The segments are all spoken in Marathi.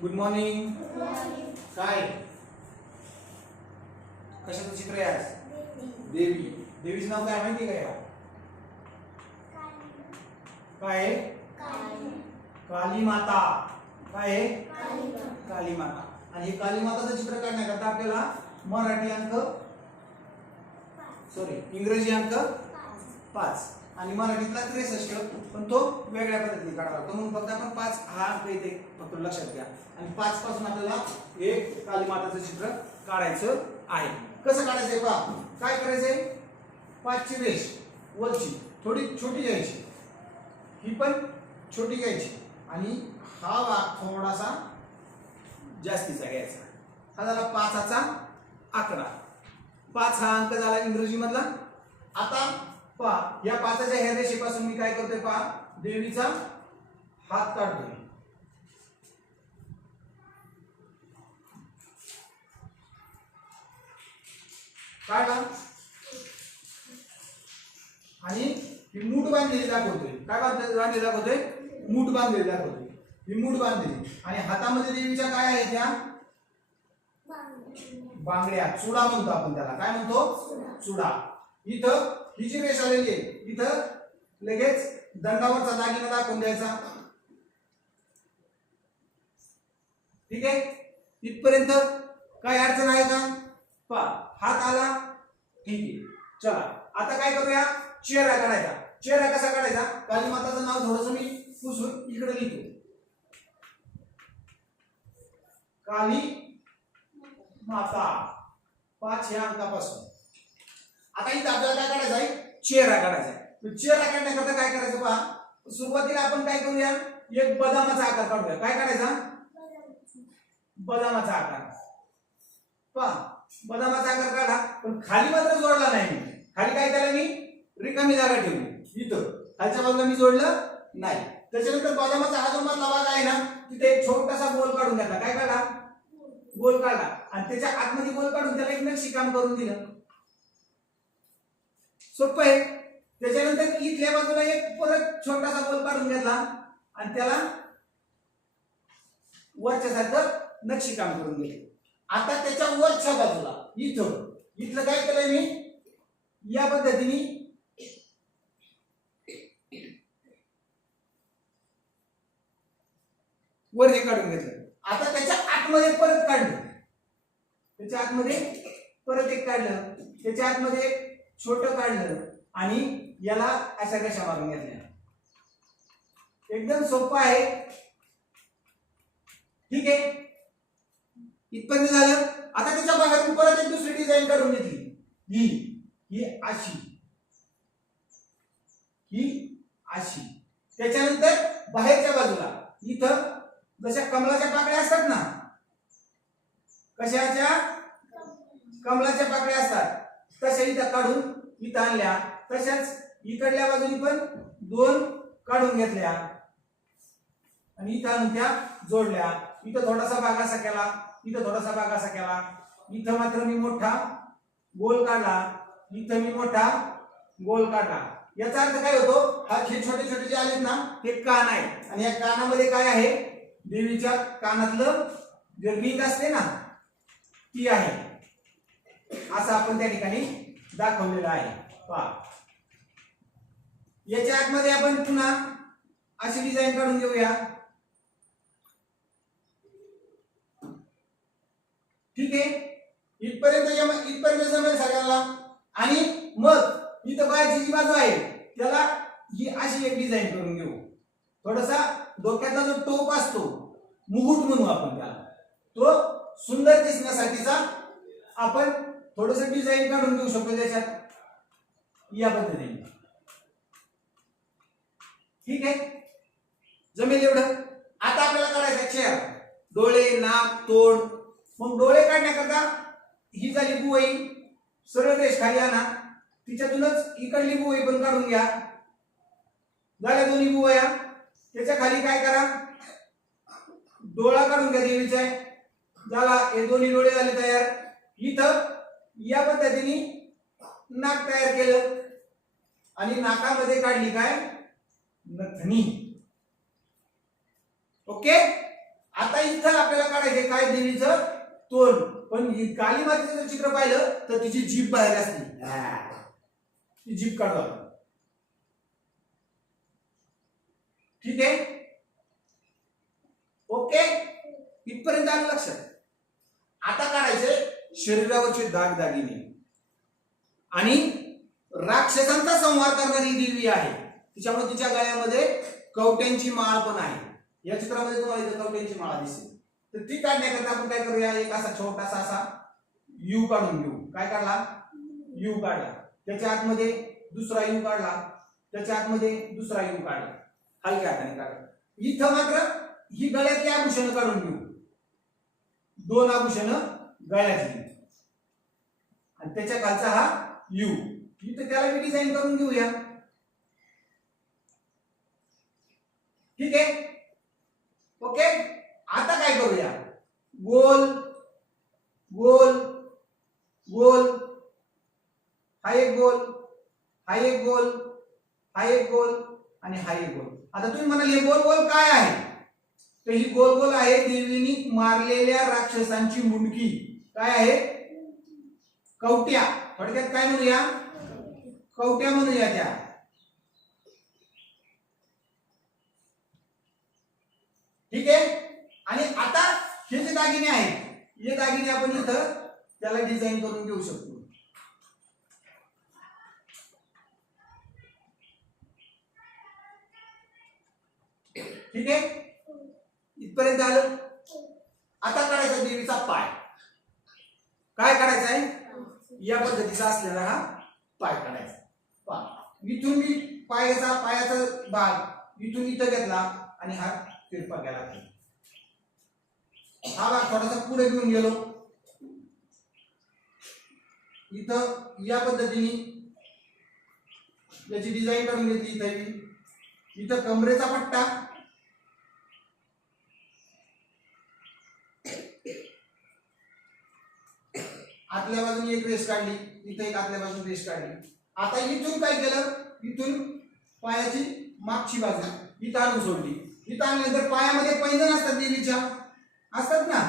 गुड मॉर्निंग काय कशाचं चित्र आहे आज? देवी. देवीचं नाव काय माहिती काय का काय आहे? काली माता. काय आहे? काली माता. आणि हे काली माताचं चित्र काढण्याकरता आपल्याला मराठी अंक सॉरी इंग्रजी अंक पाच. आणि मराठीतला त्रेसष्ट पण तो वेगळ्या पद्धतीने काढावा. लागतो म्हणून फक्त आपण पाच हा अंक इथे फक्त लक्षात घ्या. आणि पाच पासून आपल्याला एक काली माताचं चित्र काढायचं आहे. कसं काढायचंय बा काय करायचंय? पाचची रेष वरची थोडी छोटी घ्यायची. ही पण छोटी घ्यायची. आणि हा भाग थोडासा जास्तीचा घ्यायचा. हा झाला पाचाचा आकडा. पाच हा अंक झाला इंग्रजीमधला. आता पहा या पाचाच्या ह्या रेषेपासून मी काय करतोय पहा देवीचा हात काढतोय. काढला आणि ही मूठ बांधलेली दाखवतोय. काय बांध- बांधलेली दाखवतोय? मूठ बांधलेली दाखवतोय. ही मूठ बांधलेली. आणि हातामध्ये देवीच्या काय आहे त्या बांगड्या. चुडा म्हणतो आपण त्याला. काय म्हणतो? चुडा. इथं ही जी रेष आलेली आहे इथं लगेच दंडावरचा दागिना दाखवून द्यायचा. ठीक आहे? इथपर्यंत काय अडचण आहे का? पा हात आला ठीक आहे. चला आता काय करूया? चेहरा काढायचा. चेहरा कसा काढायचा? काली माताचं नाव थोडस मी पुसून इकडे लिहितो. काली माता पाच या अंकापासून. आता इथं आपल्याला काय काढायचं आहे? चेहरा काढायचा आहे. चेहरा काढण्याकरता काय करायचं पहा? सुरुवातीला आपण काय करूया? एक बदामाचा आकार काढूया. काय काढायचा? बदामाचा आकार. पहा बदामाचा आकार काढा. पण खाली मात्र जोडला नाही मी. खाली काय केलं मी? रिकामी जागा ठेवली. इथं. खालच्या बाजूला मी जोडलं नाही. त्याच्यानंतर बदामाचा हा जो मधला भाग आहे ना तिथे एक छोटासा गोल काढून घ्यायला काय काढा? गोल काढला आणि त्याच्या आतमध्ये गोल काढून त्याला एक नक्षी काम करून दिलं. सोपं आहे. त्याच्यानंतर इथल्या बाजूला एक परत छोटासा गोल काढून घेतला. आणि त्याला वरच्या सारखं नक्षी काम करून दिले आता त्याच्या वरच्या बाजूला इथं. इथलं काय केलंय मी? या पद्धतीने वर हे काढून घेतलं. आता त्याच्या आतमध्ये परत काढलं. त्याच्या आतमध्ये परत एक काढलं. त्याच्या आतमध्ये एक छोट काढलं आणि याला अशा कशा मारून घेतल्या. एकदम सोपं आहे. ठीक आहे? इथपर्यंत झालं. आता त्याच्या भागातून परत एक दुसरी डिझाईन काढून घेतली. ही ही अशी. ही अशी. त्याच्यानंतर बाहेरच्या बाजूला. इथं जशा कमलाच्या पाकळ्या असतात ना कशाच्या? कमलाच्या पाकळ्या असतात. तशा इथं काढून इथं आणल्या. तशाच इकडल्या बाजूनी पण दोन काढून घेतल्या. आणि इथं आणून त्या जोडल्या. इथं थोडासा भाग असा केला. इथं थोडासा भाग असा केला. इथं मात्र मी मोठा गोल काढला. इथं मी मोठा गोल काढला. याचा अर्थ काय होतो? हा हे छोटे छोटे जे आलेत ना हे कान आहे आणि या कानामध्ये काय आहे? देवीच्या कानातलं जे असते ना ती आहे. असं आपण त्या ठिकाणी दाखवलेलं आहे. पहा. याच्या आतमध्ये आपण पुन्हा अशी डिझाईन काढून घेऊया. ठीक आहे? इथपर्यंत इथपर्यंत जमेल सगळ्याला आणि मग इथं बाहेरची जी बाजू आहे त्याला ही अशी एक डिझाईन करून घेऊ. थोडासा डोक्याचा जो टोप असतो मुहूर्त म्हणू आपण त्याला तो सुंदर दिसण्यासाठीचा आपण थोडस डिझाईन काढून घेऊ शकतो त्याच्यात. या पद्धतीने. ठीक आहे? जमेल एवढं. आता आपल्याला करायचं चेहरा डोळे नाक तोंड. मग डोळे काढण्याकरता ही झाली बुवई. सरळ रेष खाली आणा. तिच्यातूनच इकडली बुवई पण काढून घ्या. झाल्या दोन्ही बुवया. त्याच्याखाली काय करा? डोळा काढून घ्या देवीचा. झाला हे दोन्ही डोळे झाले तयार. इथं या पद्धतीने नाक तयार केलं. आणि नाकामध्ये काढली काय? नथनी ओके? आता इथं आपल्याला काढायचे काय देवीचं? तोंड. पण काली मातेचं जर चित्र पाहिलं तर तिची जीभ बाहेर असते. ती जीभ काढतो ठीक आहे? ओके? इथपर्यंत आलं लक्षात. शरीरावरचे दागदागिने. आणि राक्षसांचा संहार करणारी देवी आहे. तिच्यामुळे तिच्या गळ्यामध्ये कवट्यांची माळ पण आहे. या चित्रामध्ये तुम्हाला इथं कवट्यांची माळ दिसेल. तर ती काढण्याकरता आपण काय करूया? एक असा छोटासा असा यू काढून घेऊ. काय काढला? यू काढला. त्याच्या आतमध्ये दुसरा यू काढला. त्याच्या आतमध्ये दुसरा यू काढला. हलक्या हाताने काढला. इथं मात्र ही गळ्यातली आभूषण काढून घेऊ. दोन आभूषण गळ्यातली. त्याच्या खालचा हा यू. तर त्याला मी डिझाईन करून घेऊया. ठीक आहे? ओके? आता काय करूया? गोल गोल गोल. हा एक गोल हा एक गोल हा एक गोल आणि हा एक गोल. आता तुम्ही म्हणाल हे गोल गोल काय आहे? तर ही गोल गोल आहे देवीनी मारलेल्या राक्षसांची मुंडकी. काय आहे? कवट्या. थोडक्यात काय म्हणूया? कवट्या म्हणूया त्या. ठीक आहे? आणि आता हे जे दागिने आहेत हे दागिने आपण इथं त्याला डिझाईन करून घेऊ शकतो. ठीक आहे? इथपर्यंत आलं? आता काढायचा देवीचा पाय. या पद्धतीचा असलेला हा पाय काढायचा. पाय इथून मी पायाचा पायाचा भाग इथून इथं घेतला आणि हा तिरपा गेला हा भाग थोडासा पुढे घेऊन गेलो. इथं या पद्धतीने याची डिझाईन करून घेतली इथं इथं कमरेचा पट्टा आतल्या बाजूने एक रेस काढली इथं एक आतल्या बाजूने रेस काढली. आता इथून काय केलं? इथून पायाची मागची बाजू इथं आणून सोडली. इथं आणल्यानंतर पायामध्ये पैंजण असतात देवीच्या असतात ना?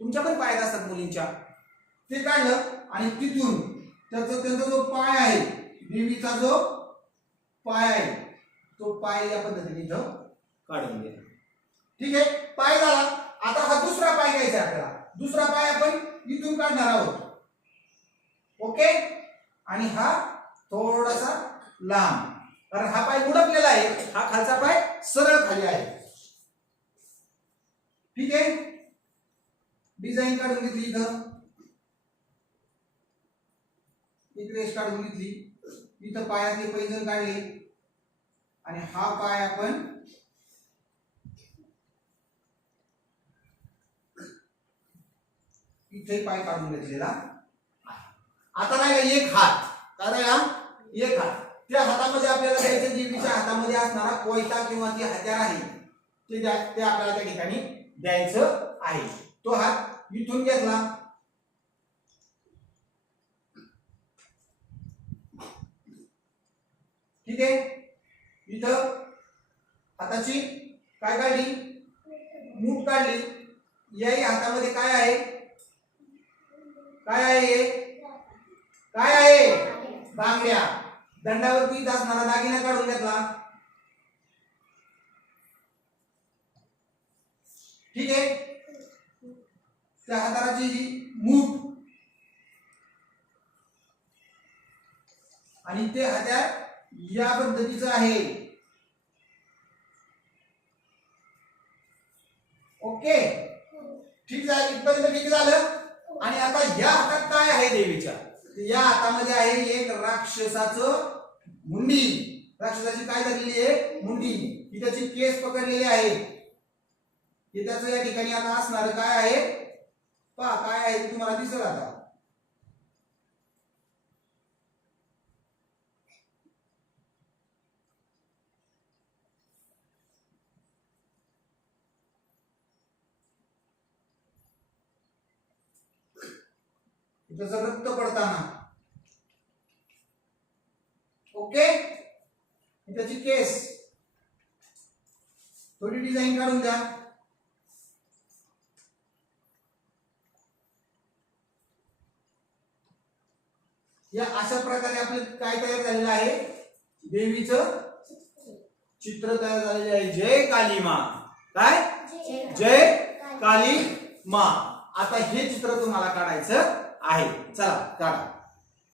तुमच्या पण पायात असतात मुलींच्या. ते काढलं आणि तिथून त्याचा त्यांचा जो पाय आहे देवीचा जो पाय आहे तो पाय या पद्धतीने इथं काढून दिला ठीक आहे? पाय झाला. आता हातूस आहे आपल्याला. दुसरा पाय आपण इथून काढणार आहोत. ओके? आणि हा थोडासा लांब. कारण हा पाय उडपलेला आहे. हा खालचा पाय सरळ खाली आहे. ठीक आहे? डिझाईन काढून घेतली इथं. एक रेस काढून घेतली. इथं पायातले पैजन काढले. आणि हा पाय आपण इथे पाय काढून घेतलेला. आता राहिला एक हात. काय राहिला एक हात. त्या हातामध्ये आपल्याला द्यायचं देवीच्या हातामध्ये असणारा कोयता किंवा ती हत्यार आहे ते ते आपल्याला त्या ठिकाणी द्यायचं आहे. तो हात इथून घेतला. ठीक आहे? इथं हाताची काय काढली? मूठ काढली. याही हातामध्ये काय आहे? काय आहे? काय आहे? बांगड्या. दंडावरती असणारा दागिना काढून घेतला. ठीक आहे? त्या हाताची जी मूठ. आणि ते हात्या या पद्धतीचं आहे. ओके? ठीक झालं. इथपर्यंत ठीक झालं? आणि आता या हातात काय आहे देवीच्या? या हातामध्ये आहे एक राक्षसाचं मुंडी. राक्षसाची काय झालेली आहे? मुंडी. ही त्याची केस पकडलेली आहे. हे त्याचं या ठिकाणी आता असणार. काय आहे? पहा काय आहे तुम्हाला दिसत आता. जसं रक्त पडताना. ओके? त्याची केस. थोडी डिझाईन काढून द्या. या अशा प्रकारे आपलं काय तयार झालेलं आहे? देवीचं चित्र तयार झालेले आहे. जय काली मा. काय? जय काली मा. आता हे चित्र तुम्हाला काढायचं. आहे. चला काढा.